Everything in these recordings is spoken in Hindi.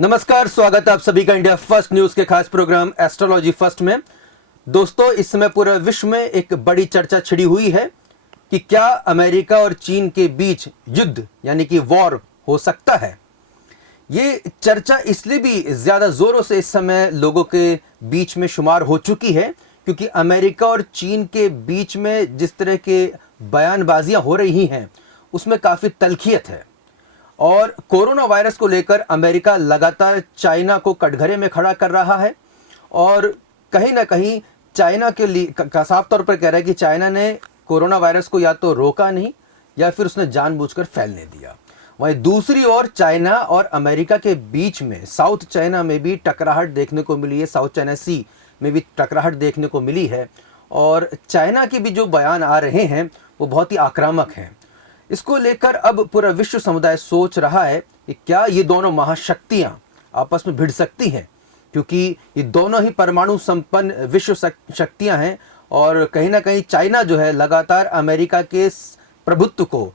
नमस्कार, स्वागत है आप सभी का इंडिया फर्स्ट न्यूज के खास प्रोग्राम एस्ट्रोलॉजी फर्स्ट में। दोस्तों, इस समय पूरे विश्व में एक बड़ी चर्चा छिड़ी हुई है कि क्या अमेरिका और चीन के बीच युद्ध यानी कि वॉर हो सकता है। ये चर्चा इसलिए भी ज्यादा जोरों से इस समय लोगों के बीच में शुमार हो चुकी है क्योंकि अमेरिका और चीन के बीच में जिस तरह के बयानबाजियां हो रही हैं उसमें काफी तल्खियत है। और कोरोना वायरस को लेकर अमेरिका लगातार चाइना को कटघरे में खड़ा कर रहा है और कहीं ना कहीं चाइना के लिए का साफ तौर पर कह रहा है कि चाइना ने कोरोना वायरस को या तो रोका नहीं या फिर उसने जानबूझकर फैलने दिया। वहीं दूसरी ओर चाइना और अमेरिका के बीच में साउथ चाइना में भी टकराहट देखने को मिली है, साउथ चाइना सी में भी टकराहट देखने को मिली है और चाइना के भी जो बयान आ रहे हैं वो बहुत ही आक्रामक हैं। इसको लेकर अब पूरा विश्व समुदाय सोच रहा है कि क्या ये दोनों महाशक्तियां आपस में भिड़ सकती हैं, क्योंकि ये दोनों ही परमाणु संपन्न विश्व शक्तियां हैं और कहीं ना कहीं चाइना जो है लगातार अमेरिका के प्रभुत्व को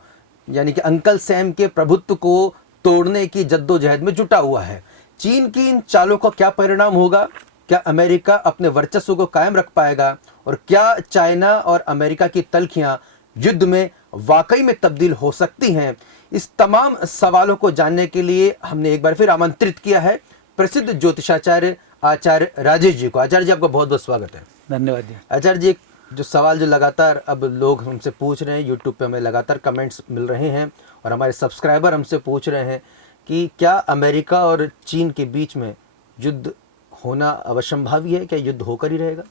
यानी कि अंकल सैम के प्रभुत्व को तोड़ने की जद्दोजहद में जुटा हुआ है। चीन की इन चालों का क्या परिणाम होगा, क्या अमेरिका अपने वर्चस्व को कायम रख पाएगा और क्या चाइना और अमेरिका की तल्खियां युद्ध में वाकई में तब्दील हो सकती हैं। इस तमाम सवालों को जानने के लिए हमने एक बार फिर आमंत्रित किया है प्रसिद्ध ज्योतिषाचार्य आचार्य राजेश जी को। आचार्य जी, आपका बहुत बहुत स्वागत है। धन्यवाद जी। आचार्य जी, जो सवाल जो लगातार अब लोग हमसे पूछ रहे हैं, यूट्यूब पे हमें लगातार कमेंट्स मिल रहे हैं और हमारे सब्सक्राइबर हमसे पूछ रहे हैं कि क्या अमेरिका और चीन के बीच में युद्ध होना अवश्यंभावी है, क्या युद्ध होकर ही रहेगा?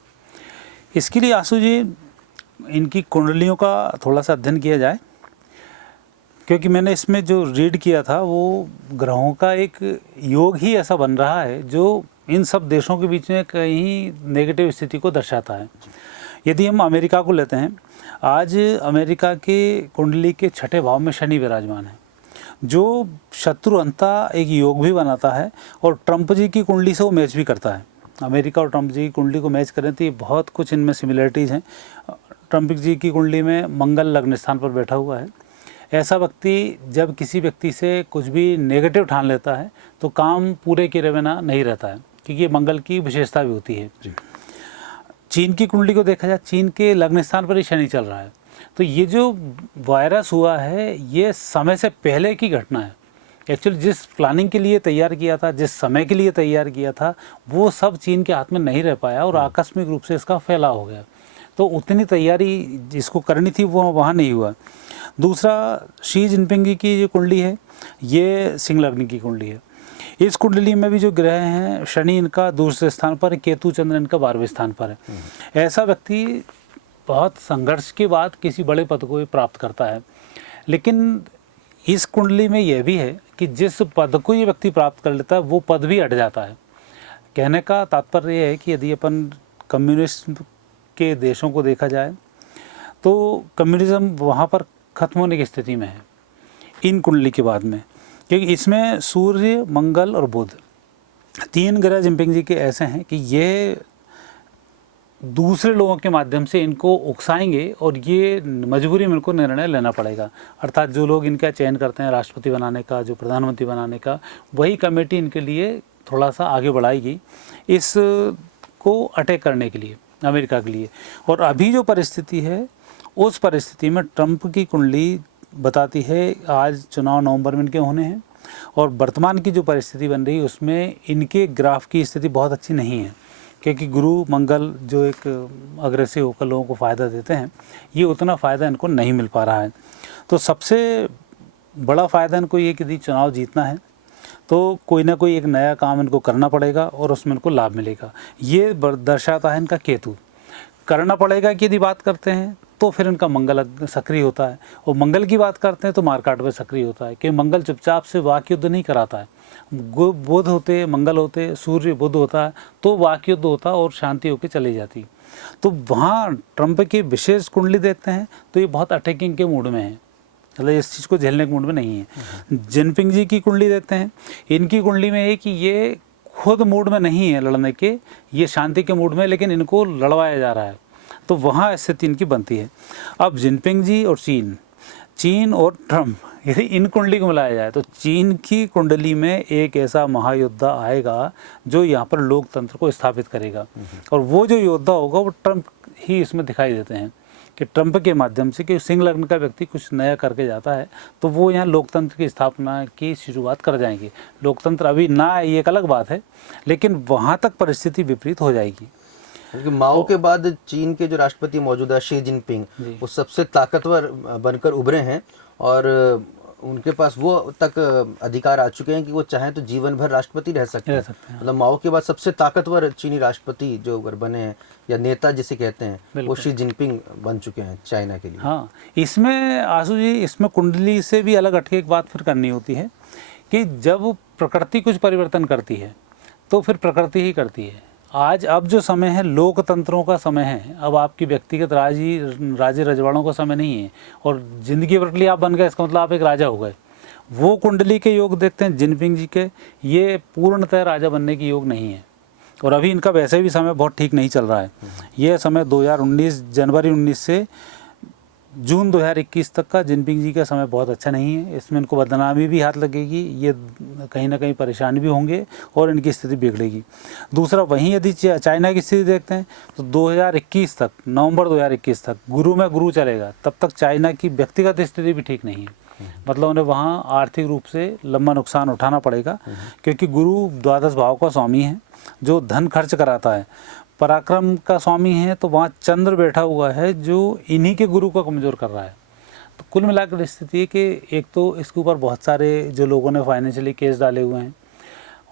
इसके लिए आशु जी इनकी कुंडलियों का थोड़ा सा अध्ययन किया जाए, क्योंकि मैंने इसमें जो रीड किया था वो ग्रहों का एक योग ही ऐसा बन रहा है जो इन सब देशों के बीच में कहीं नेगेटिव स्थिति को दर्शाता है। यदि हम अमेरिका को लेते हैं, आज अमेरिका के कुंडली के छठे भाव में शनि विराजमान है जो शत्रु अंता एक योग भी बनाता है और ट्रंप जी की कुंडली से वो मैच भी करता है। अमेरिका और ट्रंप जी की कुंडली को मैच करें तो ये बहुत कुछ इनमें सिमिलरिटीज़ हैं। ट्रंप जी की कुंडली में मंगल लग्न स्थान पर बैठा हुआ है। ऐसा व्यक्ति जब किसी व्यक्ति से कुछ भी नेगेटिव ठान लेता है तो काम पूरे किए बिना नहीं रहता है, क्योंकि ये मंगल की विशेषता भी होती है। चीन की कुंडली को देखा जाए, चीन के लग्न स्थान पर ही शनि चल रहा है, तो ये जो वायरस हुआ है ये समय से पहले की घटना है। एक्चुअली जिस प्लानिंग के लिए तैयार किया था, जिस समय के लिए तैयार किया था, वो सब चीन के हाथ में नहीं रह पाया और आकस्मिक रूप से इसका फैलाव हो गया। तो उतनी तैयारी जिसको करनी थी वो वहाँ नहीं हुआ। दूसरा, शी जिनपिंग जी की जो कुंडली है ये सिंह लग्न की कुंडली है। इस कुंडली में भी जो ग्रह हैं, शनि इनका दूसरे स्थान पर है, केतु चंद्र इनका 12वें स्थान पर है। ऐसा व्यक्ति बहुत संघर्ष के बाद किसी बड़े पद को प्राप्त करता है। लेकिन इस कुंडली में यह भी है कि जिस पद को ये व्यक्ति प्राप्त कर लेता है वो पद भी हट जाता है। कहने का तात्पर्य यह है कि यदि अपन कम्युनिस्ट के देशों को देखा जाए तो कम्युनिज्म वहाँ पर ख़त्म होने की स्थिति में है इन कुंडली के बाद में, क्योंकि इसमें सूर्य, मंगल और बुध तीन ग्रह जिनपिंग जी के ऐसे हैं कि ये दूसरे लोगों के माध्यम से इनको उकसाएंगे और ये मजबूरी में इनको निर्णय लेना पड़ेगा। अर्थात जो लोग इनका चयन करते हैं राष्ट्रपति बनाने का, जो प्रधानमंत्री बनाने का, वही कमेटी इनके लिए थोड़ा सा आगे बढ़ाएगी इस को अटैक करने के लिए, अमेरिका के लिए। और अभी जो परिस्थिति है उस परिस्थिति में ट्रंप की कुंडली बताती है आज चुनाव नवंबर में इनके होने हैं और वर्तमान की जो परिस्थिति बन रही है उसमें इनके ग्राफ की स्थिति बहुत अच्छी नहीं है, क्योंकि गुरु मंगल जो एक अग्रेसिव होकर लोगों को फ़ायदा देते हैं, ये उतना फ़ायदा इनको नहीं मिल पा रहा है। तो सबसे बड़ा फ़ायदा इनको ये कि यदि चुनाव जीतना है तो कोई ना कोई एक नया काम इनको करना पड़ेगा और उसमें इनको लाभ मिलेगा। ये दर्शाता है इनका केतु। करना पड़ेगा कि यदि बात करते हैं तो फिर इनका मंगल सक्रिय होता है और मंगल की बात करते हैं तो मारकाट में सक्रिय होता है, क्योंकि मंगल चुपचाप से वाक युद्ध नहीं कराता है। बुध होते, मंगल होते, सूर्य बुध होता है तो वाक युद्ध होता और शांति होकर चली जाती। तो वहाँ ट्रंप की विशेष कुंडली देखते हैं तो ये बहुत अटैकिंग के मूड में है, मतलब इस चीज़ को झेलने के मूड में नहीं है। जिनपिंग जी की कुंडली देखते हैं, इनकी कुंडली में है कि ये खुद मूड में नहीं है लड़ने के, ये शांति के मूड में, लेकिन इनको लड़वाया जा रहा है। तो वहाँ स्थिति इनकी बनती है। अब जिनपिंग जी और चीन, चीन और ट्रम्प, यदि इन कुंडली को मिलाया जाए तो चीन की कुंडली में एक ऐसा महायोद्धा आएगा जो यहाँ पर लोकतंत्र को स्थापित करेगा। और वो जो योद्धा होगा वो ट्रम्प ही इसमें दिखाई देते हैं कि ट्रम्प के माध्यम से, कि सिंह लग्न का व्यक्ति कुछ नया करके जाता है तो वो यहाँ लोकतंत्र की स्थापना की शुरुआत कर जाएंगे। लोकतंत्र अभी ना आए ये एक अलग बात है, लेकिन वहाँ तक परिस्थिति विपरीत हो जाएगी। क्योंकि माओ के बाद चीन के जो राष्ट्रपति मौजूदा शी जिनपिंग वो सबसे ताकतवर बनकर उभरे हैं और उनके पास वो तक अधिकार आ चुके हैं कि वो चाहें तो जीवन भर राष्ट्रपति रह सकते हैं। मतलब माओ के बाद सबसे ताकतवर चीनी राष्ट्रपति जो अगर बने हैं या नेता जिसे कहते हैं वो शी जिनपिंग बन चुके हैं चाइना के लिए। हाँ, इसमें आशु जी, इसमें कुंडली से भी अलग हटके एक बात फिर करनी होती है कि जब प्रकृति कुछ परिवर्तन करती है तो फिर प्रकृति ही करती है। आज अब जो समय है लोकतंत्रों का समय है, अब आपकी व्यक्तिगत राजे रजवाड़ों का समय नहीं है और ज़िंदगी भर के लिए आप बन गए, इसका मतलब आप एक राजा हो गए। वो कुंडली के योग देखते हैं जिनपिंग जी के, ये पूर्णतः राजा बनने की योग नहीं है। और अभी इनका वैसे भी समय बहुत ठीक नहीं चल रहा है। ये समय 2019 जनवरी 19 से जून 2021 तक का जिनपिंग जी का समय बहुत अच्छा नहीं है। इसमें इनको बदनामी भी हाथ लगेगी, ये कहीं ना कहीं परेशान भी होंगे और इनकी स्थिति बिगड़ेगी। दूसरा, वहीं यदि चाइना की स्थिति देखते हैं तो 2021 तक, नवंबर 2021 तक गुरु में गुरु चलेगा, तब तक चाइना की व्यक्तिगत स्थिति भी ठीक नहीं है। मतलब उन्हें वहाँ आर्थिक रूप से लंबा नुकसान उठाना पड़ेगा, क्योंकि गुरु द्वादश भाव का स्वामी है जो धन खर्च कराता है। पराक्रम का स्वामी है तो वहाँ चंद्र बैठा हुआ है जो इन्हीं के गुरु को कमज़ोर कर रहा है। तो कुल मिलाकर स्थिति है कि एक तो इसके ऊपर बहुत सारे जो लोगों ने फाइनेंशियली केस डाले हुए हैं,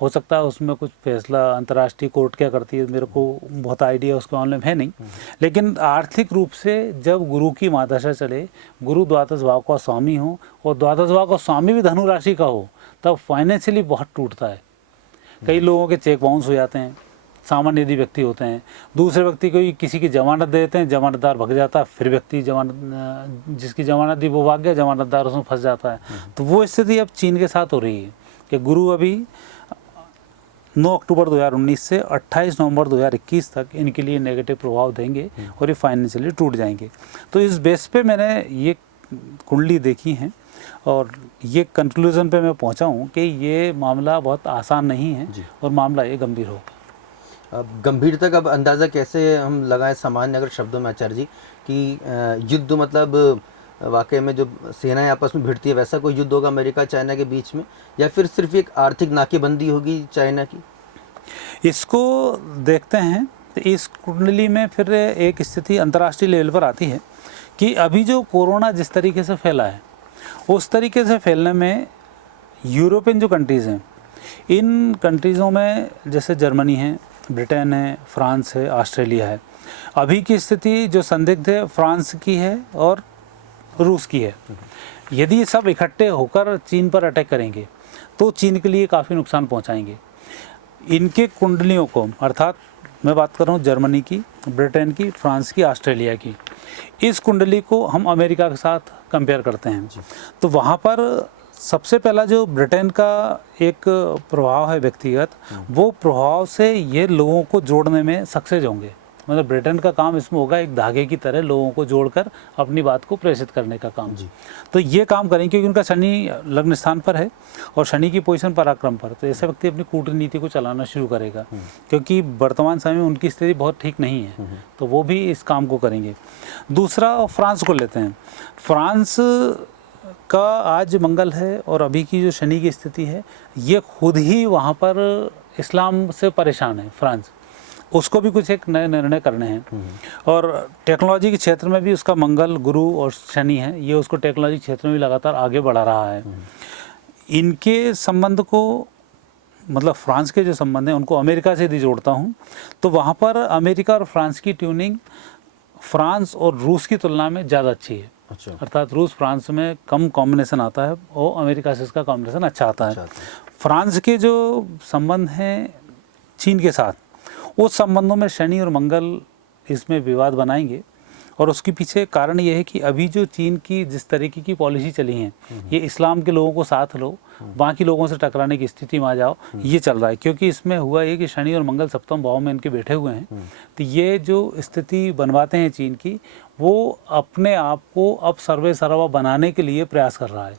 हो सकता है उसमें कुछ फैसला अंतर्राष्ट्रीय कोर्ट क्या करती है, मेरे को बहुत आइडिया उसके ऑनलाइन है नहीं। लेकिन आर्थिक रूप से जब गुरु की महादशा चले, गुरु द्वादश भाव का स्वामी हो और द्वादश भाव का स्वामी भी धनु राशि का हो, तब फाइनेंशियली बहुत टूटता है। कई लोगों के चेक बाउंस हो जाते हैं, सामान्य यदि व्यक्ति होते हैं। दूसरे व्यक्ति को किसी की जमानत दे देते हैं, जमानतदार भाग जाता है, फिर व्यक्ति जिसकी जमानत दी वो भाग गया, जमानतदार उसमें फंस जाता है। तो वो स्थिति अब चीन के साथ हो रही है कि गुरु अभी 9 अक्टूबर 2019 से 28 नवंबर 2021 तक इनके लिए नेगेटिव प्रभाव देंगे और ये फाइनेंशियली टूट जाएंगे। तो इस बेस पे मैंने ये कुंडली देखी है और ये कंक्लूजन पे मैं पहुंचा हूँ कि ये मामला बहुत आसान नहीं है और मामला ये गंभीर होगा। अब गंभीरता का अंदाज़ा कैसे हम लगाएं सामान्य अगर शब्दों में आचार्य जी कि युद्ध मतलब वाकई में जो सेनाएं आपस में भिड़ती है वैसा कोई युद्ध होगा अमेरिका चाइना के बीच में, या फिर सिर्फ एक आर्थिक नाकेबंदी होगी चाइना की? इसको देखते हैं तो इस कुंडली में फिर एक स्थिति अंतर्राष्ट्रीय लेवल पर आती है कि अभी जो कोरोना जिस तरीके से फैला है उस तरीके से फैलने में यूरोपियन जो कंट्रीज़ हैं, इन कंट्रीज़ों में जैसे जर्मनी है, ब्रिटेन है, फ्रांस है, ऑस्ट्रेलिया है। अभी की स्थिति जो संदिग्ध है फ्रांस की है और रूस की है। यदि सब इकट्ठे होकर चीन पर अटैक करेंगे तो चीन के लिए काफ़ी नुकसान पहुंचाएंगे। इनके कुंडलियों को, अर्थात मैं बात कर रहा हूँ जर्मनी की, ब्रिटेन की, फ्रांस की, ऑस्ट्रेलिया की, इस कुंडली को हम अमेरिका के साथ कंपेयर करते हैं। तो वहाँ पर सबसे पहला जो ब्रिटेन का एक प्रभाव है व्यक्तिगत, वो प्रभाव से ये लोगों को जोड़ने में सक्सेस होंगे। मतलब ब्रिटेन का काम इसमें होगा एक धागे की तरह लोगों को जोड़कर अपनी बात को प्रेषित करने का काम। तो ये काम करेंगे क्योंकि उनका शनि लग्न स्थान पर है और शनि की पोजीशन पराक्रम पर, तो ऐसे व्यक्ति अपनी कूटनीति को चलाना शुरू करेगा क्योंकि वर्तमान समय में उनकी स्थिति बहुत ठीक नहीं है, तो वो भी इस काम को करेंगे। दूसरा फ्रांस को लेते हैं। फ्रांस का आज मंगल है और अभी की जो शनि की स्थिति है ये खुद ही वहाँ पर इस्लाम से परेशान है फ्रांस, उसको भी कुछ एक नए निर्णय करने हैं। और टेक्नोलॉजी के क्षेत्र में भी उसका मंगल, गुरु और शनि है, ये उसको टेक्नोलॉजी क्षेत्र में भी लगातार आगे बढ़ा रहा है। इनके संबंध को, मतलब फ्रांस के जो संबंध हैं उनको अमेरिका से यदि जोड़ता हूँ तो वहाँ पर अमेरिका और फ्रांस की ट्यूनिंग फ्रांस और रूस की तुलना में ज़्यादा अच्छी है। अच्छा। अर्थात रूस फ्रांस में कम कॉम्बिनेशन आता है और अमेरिका से इसका कॉम्बिनेशन अच्छा आता है। फ्रांस के जो संबंध हैं चीन के साथ, उस संबंधों में शनि और मंगल इसमें विवाद बनाएंगे और उसके पीछे कारण ये है कि अभी जो चीन की जिस तरीके की पॉलिसी चली है, ये इस्लाम के लोगों को साथ लो बाकी लोगों से टकराने की स्थिति में आ जाओ, ये चल रहा है। क्योंकि इसमें हुआ ये कि शनि और मंगल सप्तम भाव में इनके बैठे हुए हैं, तो ये जो स्थिति बनवाते हैं चीन की, वो अपने आप को अब सर्वे सर्वा बनाने के लिए प्रयास कर रहा है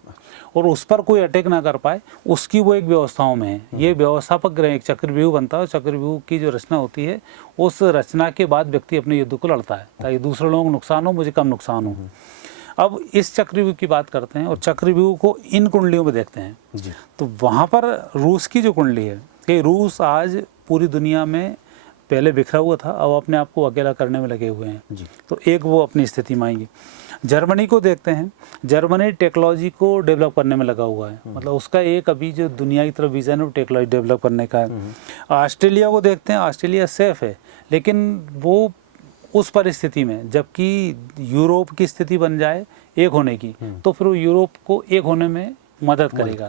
और उस पर कोई अटैक ना कर पाए, उसकी वो एक व्यवस्थाओं में है। ये व्यवस्थापक ग्रह एक चक्रव्यूह बनता है, चक्रव्यूह की जो रचना होती है, उस रचना के बाद व्यक्ति अपने युद्ध को लड़ता है ताकि दूसरे लोगों को नुकसान हो, मुझे कम नुकसान हो। अब इस चक्रव्यूह की बात करते हैं और चक्रव्यूह को इन कुंडलियों में देखते हैं जी। तो वहाँ पर रूस की जो कुंडली है कि रूस आज पूरी दुनिया में पहले बिखरा हुआ था, अब अपने आप को अकेला करने में लगे हुए हैं जी। तो एक वो अपनी स्थिति में आएंगे। जर्मनी को देखते हैं, जर्मनी टेक्नोलॉजी को डेवलप करने में लगा हुआ है, मतलब उसका एक अभी जो दुनिया की तरफ विजन है वो टेक्नोलॉजी डेवलप करने का है। ऑस्ट्रेलिया को देखते हैं, ऑस्ट्रेलिया सेफ है लेकिन वो उस परिस्थिति में जबकि यूरोप की स्थिति बन जाए एक होने की, तो फिर वो यूरोप को एक होने में मदद करेगा।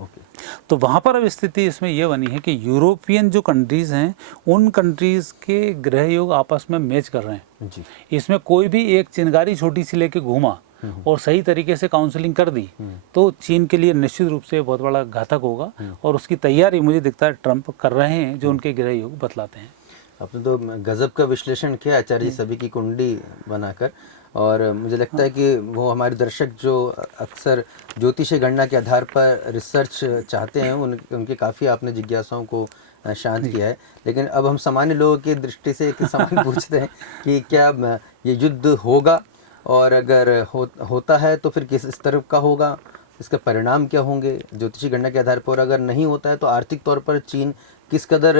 ओके। तो वहाँ पर अब स्थिति इसमें यह बनी है कि यूरोपियन जो कंट्रीज़ हैं उन कंट्रीज़ के ग्रह योग आपस में मैच कर रहे हैं जी। इसमें कोई भी एक चिनगारी छोटी सी लेके घूमा और सही तरीके से काउंसलिंग कर दी तो चीन के लिए निश्चित रूप से बहुत बड़ा घातक होगा और उसकी तैयारी मुझे दिखता है ट्रंप कर रहे हैं जो उनके ग्रह योग बतलाते हैं। आपने तो गजब का विश्लेषण किया आचार्य जी सभी की कुंडली बनाकर, और मुझे लगता है कि वो हमारे दर्शक जो अक्सर ज्योतिषीय गणना के आधार पर रिसर्च चाहते हैं उनके काफ़ी आपने जिज्ञासाओं को शांत किया है। लेकिन अब हम सामान्य लोगों की दृष्टि से एक सवाल पूछते हैं कि क्या ये युद्ध होगा, और अगर होता है तो फिर किस तरफ का होगा, इसके परिणाम क्या होंगे ज्योतिषी गणना के आधार पर, और अगर नहीं होता है तो आर्थिक तौर पर चीन किस कदर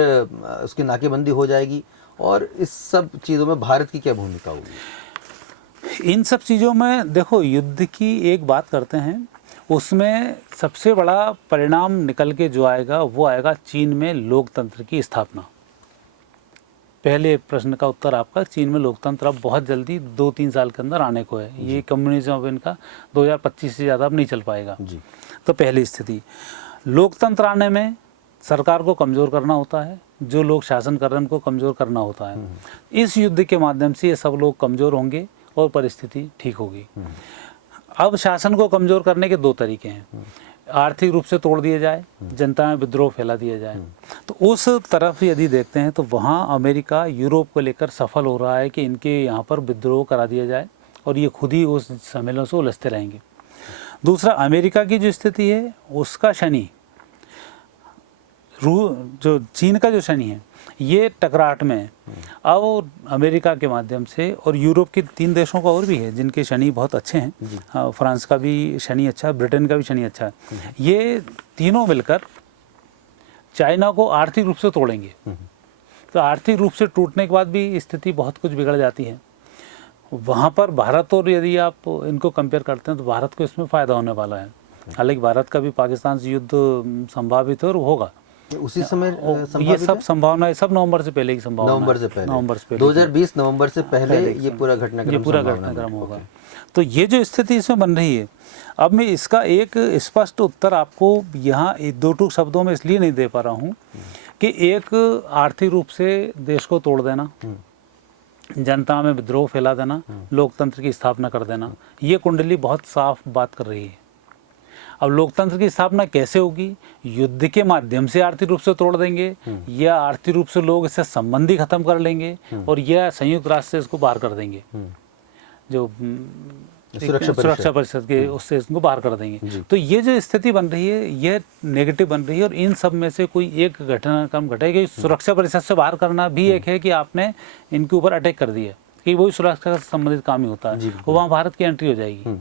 उसकी नाकेबंदी हो जाएगी, और इस सब चीज़ों में भारत की क्या भूमिका होगी। इन सब चीज़ों में देखो युद्ध की एक बात करते हैं, उसमें सबसे बड़ा परिणाम निकल के जो आएगा वो आएगा चीन में लोकतंत्र की स्थापना। पहले प्रश्न का उत्तर आपका, चीन में लोकतंत्र अब बहुत जल्दी 2-3 साल के अंदर आने को है। ये कम्युनिज्म अब इनका 2025 से ज़्यादा अब नहीं चल पाएगा जी। तो पहली स्थिति, लोकतंत्र आने में सरकार को कमज़ोर करना होता है, जो लोग शासन कर रहे हैं उनको कमज़ोर करना होता है। इस युद्ध के माध्यम से ये सब लोग कमज़ोर होंगे और परिस्थिति ठीक होगी। अब शासन को कमज़ोर करने के 2 तरीके हैं, आर्थिक रूप से तोड़ दिया जाए, जनता में विद्रोह फैला दिया जाए। तो उस तरफ यदि देखते हैं तो वहाँ अमेरिका यूरोप को लेकर सफल हो रहा है कि इनके यहाँ पर विद्रोह करा दिया जाए और ये खुद ही उस सम्मेलन से उलझते रहेंगे। दूसरा, अमेरिका की जो स्थिति है उसका शनि, जो चीन का जो शनि है ये टकराहट में है। अब अमेरिका के माध्यम से और यूरोप के 3 देशों का और भी है जिनके शनि बहुत अच्छे हैं, फ्रांस का भी शनि अच्छा है, ब्रिटेन का भी शनि अच्छा है। ये तीनों मिलकर चाइना को आर्थिक रूप से तोड़ेंगे। तो आर्थिक रूप से टूटने के बाद भी स्थिति बहुत कुछ बिगड़ जाती है। वहाँ पर भारत और यदि आप इनको कंपेयर करते हैं तो भारत को इसमें फ़ायदा होने वाला है। हालांकि भारत का भी पाकिस्तान से युद्ध संभावित है और होगा उसी समय ये सब संभावना, सब नवंबर से पहले की संभावना, नवंबर से पहले 2020 नवंबर से पहले ये पूरा घटनाक्रम होगा। तो ये जो स्थिति इसमें बन रही है, अब मैं इसका एक स्पष्ट उत्तर आपको यहाँ 2 शब्दों में इसलिए नहीं दे पा रहा हूँ कि एक आर्थिक रूप से देश को तोड़ देना, जनता में विद्रोह फैला देना, लोकतंत्र की स्थापना कर देना, ये कुंडली बहुत साफ बात कर रही है। अब लोकतंत्र की स्थापना कैसे होगी, युद्ध के माध्यम से आर्थिक रूप से तोड़ देंगे या आर्थिक रूप से लोग इससे संबंध ही खत्म कर लेंगे और यह संयुक्त राष्ट्र से इसको बाहर कर देंगे, जो सुरक्षा परिषद के उससे इसको बाहर कर देंगे। तो ये जो स्थिति बन रही है ये नेगेटिव बन रही है और इन सब में से कोई एक घटनाक्रम घटेगा। सुरक्षा परिषद से बाहर करना भी एक है कि आपने इनके ऊपर अटैक कर दिया कि वही सुरक्षा से संबंधित काम ही होता है, वो वहाँ भारत की एंट्री हो जाएगी।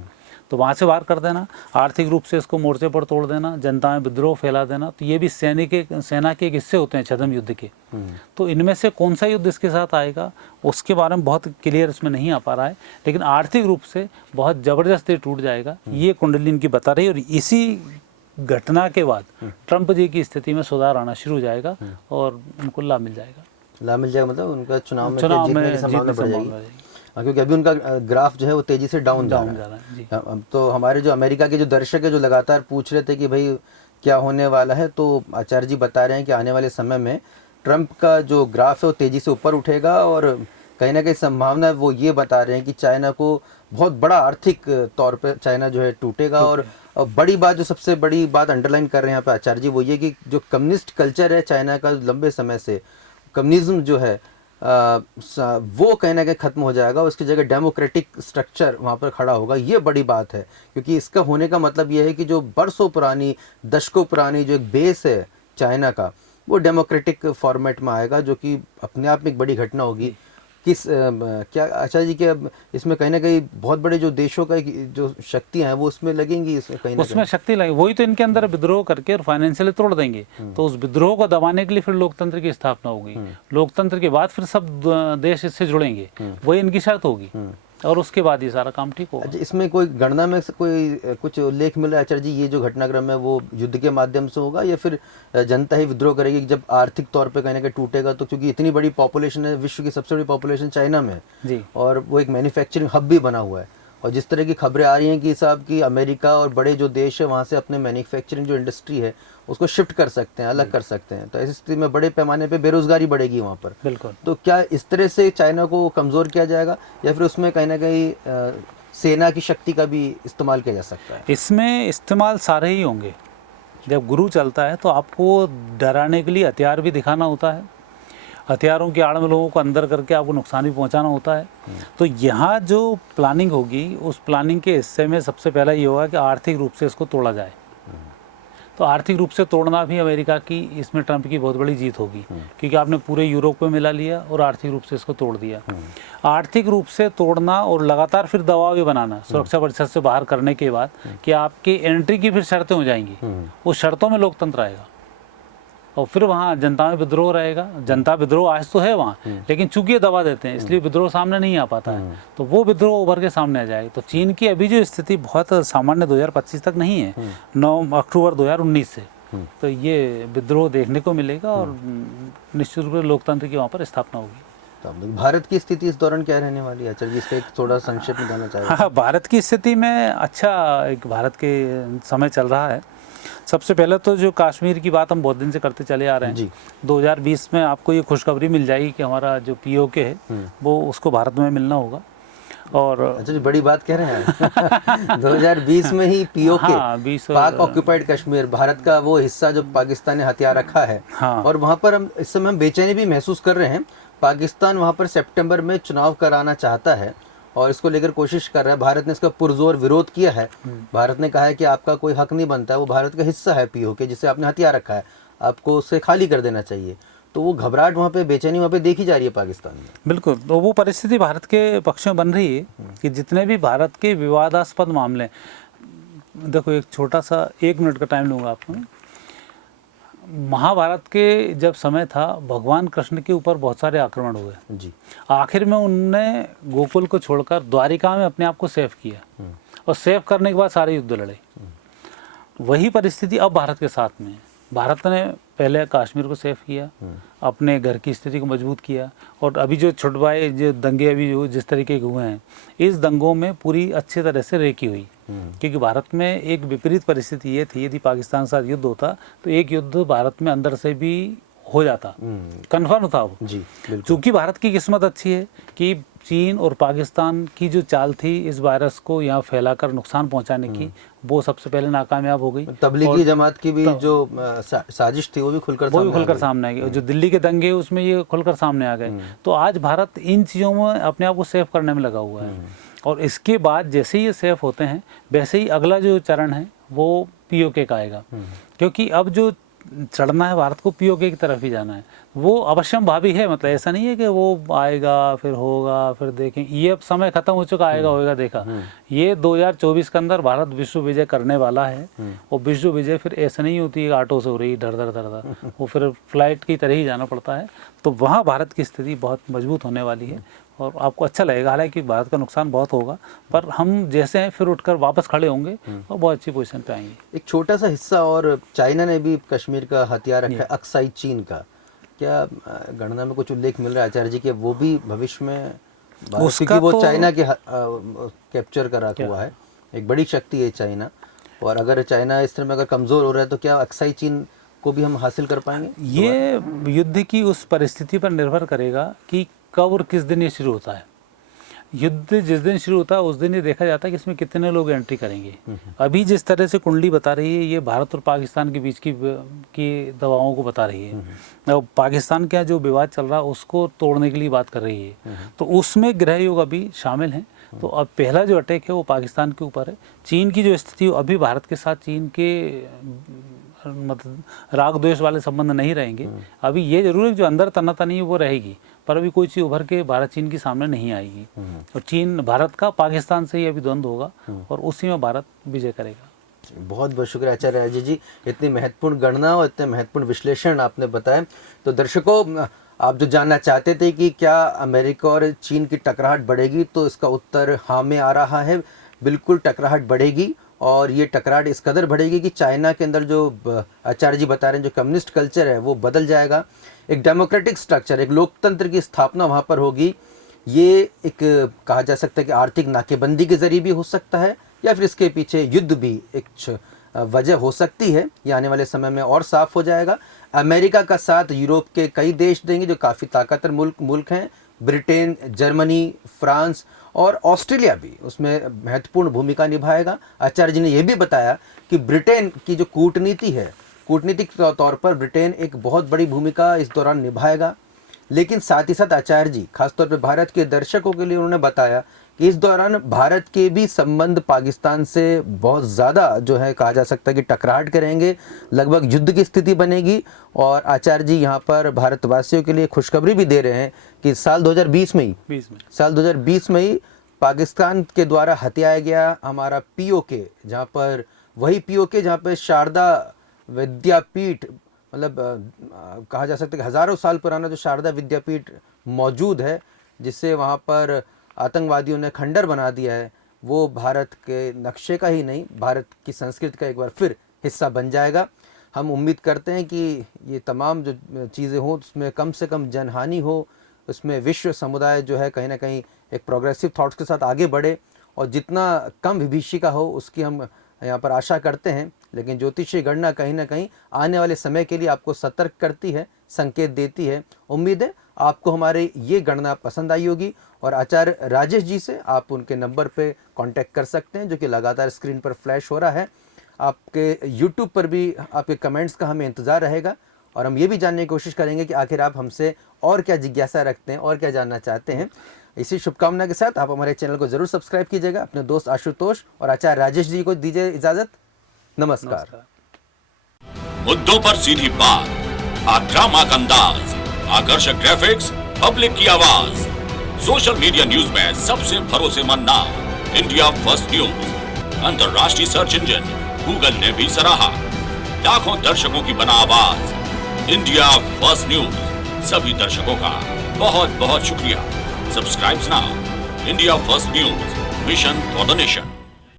तो वहाँ से बाहर कर देना, आर्थिक रूप से इसको मोर्चे पर तोड़ देना, जनता में विद्रोह फैला देना, तो ये भी सेना के एक हिस्से होते हैं छद्म युद्ध के। तो इनमें से कौन सा युद्ध इसके साथ आएगा उसके बारे में बहुत क्लियर इसमें नहीं आ पा रहा है, लेकिन आर्थिक रूप से बहुत ज़बरदस्त टूट जाएगा, ये कुंडली इनकी बता रही है। और इसी घटना के बाद ट्रंप जी की स्थिति में सुधार आना शुरू हो जाएगा और उनको लाभ मिल जाएगा, मतलब उनका चुनाव में जीतने की संभावना बढ़ जाएगी, क्योंकि अभी उनका ग्राफ जो है वो तेजी से डाउन जा रहा है। तो हमारे जो अमेरिका के जो दर्शक है जो लगातार पूछ रहे थे कि भाई क्या होने वाला है, तो आचार्य जी बता रहे हैं कि आने वाले समय में ट्रंप का जो ग्राफ है वो तेजी से ऊपर उठेगा और कहीं ना कहीं संभावना है वो ये बता रहे हैं कि चाइना को बहुत बड़ा आर्थिक तौर पर चाइना जो है टूटेगा और और बड़ी बात, जो सबसे बड़ी बात अंडरलाइन कर रहे हैं यहाँ पे आचार्य जी, वो ये कि जो कम्युनिस्ट कल्चर है चाइना का, लंबे समय से कम्युनिज्म जो है वो कहीं ना कहीं खत्म हो जाएगा, उसकी जगह डेमोक्रेटिक स्ट्रक्चर वहाँ पर खड़ा होगा। ये बड़ी बात है, क्योंकि इसका होने का मतलब ये है कि जो बरसों पुरानी, दशकों पुरानी जो एक बेस है चाइना का, वो डेमोक्रेटिक फॉर्मेट में आएगा, जो कि अपने आप में एक बड़ी घटना होगी। क्या आचार्य जी, क्या इसमें कहीं ना कहीं बहुत बड़े जो देशों का जो शक्तियां हैं वो उसमें लगेंगी, इसमें कहीं ना उसमें शक्ति लगे, वही तो इनके अंदर विद्रोह करके और फाइनेंशियली तोड़ देंगे। तो उस विद्रोह को दबाने के लिए फिर लोकतंत्र की स्थापना होगी, लोकतंत्र के बाद फिर सब देश इससे जुड़ेंगे, वही इनकी शर्त होगी, और उसके बाद ये सारा काम ठीक होगा। अच्छा, इसमें कोई गणना में कोई कुछ उल्लेख मिला है आचार्य जी, ये जो घटनाक्रम है वो युद्ध के माध्यम से होगा या फिर जनता ही विद्रोह करेगी जब आर्थिक तौर पे कहीं ना कहीं टूटेगा? तो क्योंकि इतनी बड़ी पॉपुलेशन है, विश्व की सबसे बड़ी पॉपुलेशन चाइना में है जी, और वो एक मैन्युफैक्चरिंग हब भी बना हुआ है, और जिस तरह की खबरें आ रही हैं कि साहब कि अमेरिका और बड़े जो देश है वहाँ से अपने मैन्युफैक्चरिंग जो इंडस्ट्री है उसको शिफ्ट कर सकते हैं, अलग कर सकते हैं, तो ऐसी स्थिति में बड़े पैमाने पे बेरोजगारी बढ़ेगी वहाँ पर। बिल्कुल। तो क्या इस तरह से चाइना को कमज़ोर किया जाएगा या फिर उसमें कहीं ना कहीं सेना की शक्ति का भी इस्तेमाल किया जा सकता है? इसमें इस्तेमाल सारे ही होंगे। जब गुरु चलता है तो आपको डराने के लिए हथियार भी दिखाना होता है, हथियारों की आड़ में लोगों को अंदर करके आपको नुकसान भी पहुंचाना होता है। तो यहाँ जो प्लानिंग होगी, उस प्लानिंग के हिस्से में सबसे पहला ये होगा कि आर्थिक रूप से इसको तोड़ा जाए। तो आर्थिक रूप से तोड़ना भी अमेरिका की, इसमें ट्रंप की बहुत बड़ी जीत होगी, क्योंकि आपने पूरे यूरोप को मिला लिया और आर्थिक रूप से इसको तोड़ दिया। आर्थिक रूप से तोड़ना और लगातार फिर दबाव भी बनाना सुरक्षा परिषद से बाहर करने के बाद कि आपकी एंट्री की फिर शर्तें हो जाएंगी, उस शर्तों में लोकतंत्र आएगा और फिर वहाँ जनता में विद्रोह रहेगा। जनता विद्रोह आज तो है वहाँ, लेकिन चूंकि ये दबा देते हैं इसलिए विद्रोह सामने नहीं आ पाता है, तो वो विद्रोह उभर के सामने आ जाएगा। तो चीन की अभी जो स्थिति बहुत सामान्य 2025 तक नहीं है, 9 अक्टूबर 2019 से तो ये विद्रोह देखने को मिलेगा और निश्चित रूप से लोकतंत्र की वहाँ पर स्थापना होगी। तो भारत की स्थिति इस दौरान क्या रहने वाली है आचार्य जी, इसका एक थोड़ा संक्षेप में जानना चाहेंगे? हाँ, भारत की स्थिति में अच्छा एक भारत के समय चल रहा है। सबसे पहले तो जो कश्मीर की बात हम बहुत दिन से करते चले आ रहे हैं जी। 2020 में आपको ये खुशखबरी मिल जाएगी कि हमारा जो पीओके है वो उसको भारत में मिलना होगा। और अच्छा जी, बड़ी बात कह रहे हैं 2020 में ही पीओके, हाँ, 20 पाक ऑक्यूपाइड कश्मीर, भारत का वो हिस्सा जो पाकिस्तान ने हथिया रखा है, हाँ। और वहाँ पर हम इस समय हम बेचैनी भी महसूस कर रहे हैं। पाकिस्तान वहाँ पर सितंबर में चुनाव कराना चाहता है और इसको लेकर कोशिश कर रहा है। भारत ने इसका पुरजोर विरोध किया है। भारत ने कहा है कि आपका कोई हक नहीं बनता है, वो भारत का हिस्सा है पीओके, जिसे आपने हथिया रखा है, आपको उससे खाली कर देना चाहिए। तो वो घबराहट वहाँ पे, बेचैनी वहाँ पे देखी जा रही है पाकिस्तान में। बिल्कुल, तो वो परिस्थिति भारत के पक्ष में बन रही है कि जितने भी भारत के विवादास्पद मामले, देखो एक छोटा सा 1 मिनट का टाइम लूँगा आपको। महाभारत के जब समय था, भगवान कृष्ण के ऊपर बहुत सारे आक्रमण हुए जी। आखिर में उनने गोकुल को छोड़कर द्वारिका में अपने आप को सेव किया और सेव करने के बाद सारे युद्ध लड़े। वही परिस्थिति अब भारत के साथ में है। भारत ने पहले कश्मीर को सेव किया, अपने घर की स्थिति को मजबूत किया, और अभी जो छुटवाए जो दंगे अभी जो जिस तरीके के हुए हैं, इस दंगों में पूरी अच्छी तरह से रेकी हुई। क्योंकि भारत में एक विपरीत परिस्थिति ये थी, यदि पाकिस्तान के साथ युद्ध होता तो एक युद्ध भारत में अंदर से भी हो जाता, कन्फर्म था वो। जी, चूँकि भारत की किस्मत अच्छी है कि चीन और पाकिस्तान की जो चाल थी इस वायरस को यहाँ फैलाकर नुकसान पहुँचाने की, वो सबसे पहले नाकामयाब हो गई। तबलीगी जमात की भी जो साजिश थी वो भी खुलकर सामने आ गई। जो दिल्ली के दंगे उसमें ये खुलकर सामने आ गए। तो आज भारत इन चीज़ों में अपने आप को सेफ करने में लगा हुआ है, और इसके बाद जैसे ही ये सेफ होते हैं वैसे ही अगला जो चरण है वो पीओके का आएगा। क्योंकि अब जो चढ़ना है भारत को पीओके की तरफ ही जाना है, वो अवश्यम भावी है। मतलब ऐसा नहीं है कि वो आएगा फिर होगा फिर देखें, ये अब समय खत्म हो चुका, आएगा होएगा देखा। ये 2024 के अंदर भारत विश्व विजय करने वाला है, और विश्व विजय फिर ऐसा नहीं होती है ऑटो से हो रही धर धर धर धर, वो फिर फ्लाइट की तरह ही जाना पड़ता है। तो वहाँ भारत की स्थिति बहुत मजबूत होने वाली है और आपको अच्छा लगेगा। हालांकि भारत का नुकसान बहुत होगा, पर हम जैसे हैं फिर उठकर वापस खड़े होंगे और बहुत अच्छी पोजीशन पे आएंगे। एक छोटा सा हिस्सा, और चाइना ने भी कश्मीर का हथियार रखा है, अक्साई चीन का। क्या गणना में कुछ उल्लेख मिल रहा है आचार्य जी कि वो भी भविष्य में, क्योंकि वो चाइना के कैप्चर करा हुआ है, एक बड़ी शक्ति है चाइना, और अगर चाइना इस तरह में अगर कमज़ोर हो रहा है तो क्या अक्साई चीन को भी हम हासिल कर पाएंगे? ये युद्ध की उस परिस्थिति पर निर्भर करेगा कि कब और किस दिन ये शुरू होता है। युद्ध जिस दिन शुरू होता है उस दिन ये देखा जाता है कि इसमें कितने लोग एंट्री करेंगे। अभी जिस तरह से कुंडली बता रही है ये भारत और पाकिस्तान के बीच की दवाओं को बता रही है। और पाकिस्तान का जो विवाद चल रहा है उसको तोड़ने के लिए बात कर रही है, तो उसमें ग्रह योग अभी शामिल हैं। तो अब पहला जो अटैक है वो पाकिस्तान के ऊपर है। चीन की जो स्थिति अभी भारत के साथ चीन के मतलब राग द्वेष वाले संबंध नहीं रहेंगे। अभी ये जरूर है जो अंदर तनातनी है वो रहेगी, पर अभी कोई चीज़ उभर के भारत चीन के सामने नहीं आएगी। और चीन भारत का पाकिस्तान से ही अभी द्वंद्व होगा और उसी में भारत विजय करेगा। बहुत बहुत शुक्रिया आचार्य राजेश जी, इतनी महत्वपूर्ण गणना और इतने महत्वपूर्ण विश्लेषण आपने बताया। तो दर्शकों, आप जो जानना चाहते थे कि क्या अमेरिका और चीन की टकराहट बढ़ेगी, तो इसका उत्तर हाँ में आ रहा है। बिल्कुल टकराहट बढ़ेगी और ये टकराहट इस कदर बढ़ेगी कि चाइना के अंदर जो आचार्य जी बता रहे हैं जो कम्युनिस्ट कल्चर है वो बदल जाएगा। एक डेमोक्रेटिक स्ट्रक्चर, एक लोकतंत्र की स्थापना वहाँ पर होगी। ये एक कहा जा सकता है कि आर्थिक नाकेबंदी के जरिए भी हो सकता है या फिर इसके पीछे युद्ध भी एक वजह हो सकती है। ये आने वाले समय में और साफ हो जाएगा। अमेरिका का साथ यूरोप के कई देश देंगे जो काफ़ी ताकतवर मुल्क हैं। ब्रिटेन, जर्मनी, फ्रांस और ऑस्ट्रेलिया भी उसमें महत्वपूर्ण भूमिका निभाएगा। आचार्य जी ने यह भी बताया कि ब्रिटेन की जो कूटनीति है, कूटनीतिक तौर पर ब्रिटेन एक बहुत बड़ी भूमिका इस दौरान निभाएगा। लेकिन साथ ही साथ आचार्य जी खासतौर पर भारत के दर्शकों के लिए उन्होंने बताया कि इस दौरान भारत के भी संबंध पाकिस्तान से बहुत ज़्यादा जो है कहा जा सकता है कि टकराहट करेंगे, लगभग युद्ध की स्थिति बनेगी। और आचार्य जी यहाँ पर भारतवासियों के लिए खुशखबरी भी दे रहे हैं कि साल 2020 में ही पाकिस्तान के द्वारा हत्याया गया हमारा POK, जहाँ पर वही POK जहाँ पर शारदा विद्यापीठ, मतलब कहा जा सकता है कि हज़ारों साल पुराना जो शारदा विद्यापीठ मौजूद है, जिससे वहाँ पर आतंकवादियों ने खंडर बना दिया है, वो भारत के नक्शे का ही नहीं भारत की संस्कृति का एक बार फिर हिस्सा बन जाएगा। हम उम्मीद करते हैं कि ये तमाम जो चीज़ें हों उसमें कम से कम जनहानि हो, उसमें विश्व समुदाय जो है कहीं ना कहीं एक प्रोग्रेसिव थॉट्स के साथ आगे बढ़े और जितना कम विभीषिका हो उसकी हम यहाँ पर आशा करते हैं। लेकिन ज्योतिषीय गणना कहीं ना कहीं आने वाले समय के लिए आपको सतर्क करती है, संकेत देती है। उम्मीद है आपको हमारी ये गणना पसंद आई होगी और आचार्य राजेश जी से आप उनके नंबर पे कांटेक्ट कर सकते हैं जो कि लगातार स्क्रीन पर फ्लैश हो रहा है। आपके यूट्यूब पर भी आपके कमेंट्स का हमें इंतज़ार रहेगा और हम ये भी जानने की कोशिश करेंगे कि आखिर आप हमसे और क्या जिज्ञासा रखते हैं और क्या जानना चाहते हैं। इसी शुभकामना के साथ आप हमारे चैनल को ज़रूर सब्सक्राइब कीजिएगा। अपने दोस्त आशुतोष और आचार्य राजेश जी को दीजिए इजाज़त। नमस्कार। मुद्दों पर सीधी बात, आक्रामक अंदाज, आकर्षक ग्राफिक्स, पब्लिक की आवाज। सोशल मीडिया न्यूज में सबसे भरोसेमंद नाम, इंडिया फर्स्ट न्यूज। अंतर्राष्ट्रीय सर्च इंजन गूगल ने भी सराहा। लाखों दर्शकों की बना आवाज, इंडिया फर्स्ट न्यूज। सभी दर्शकों का बहुत बहुत शुक्रिया। Subscribe now. India first news, mission for the nation.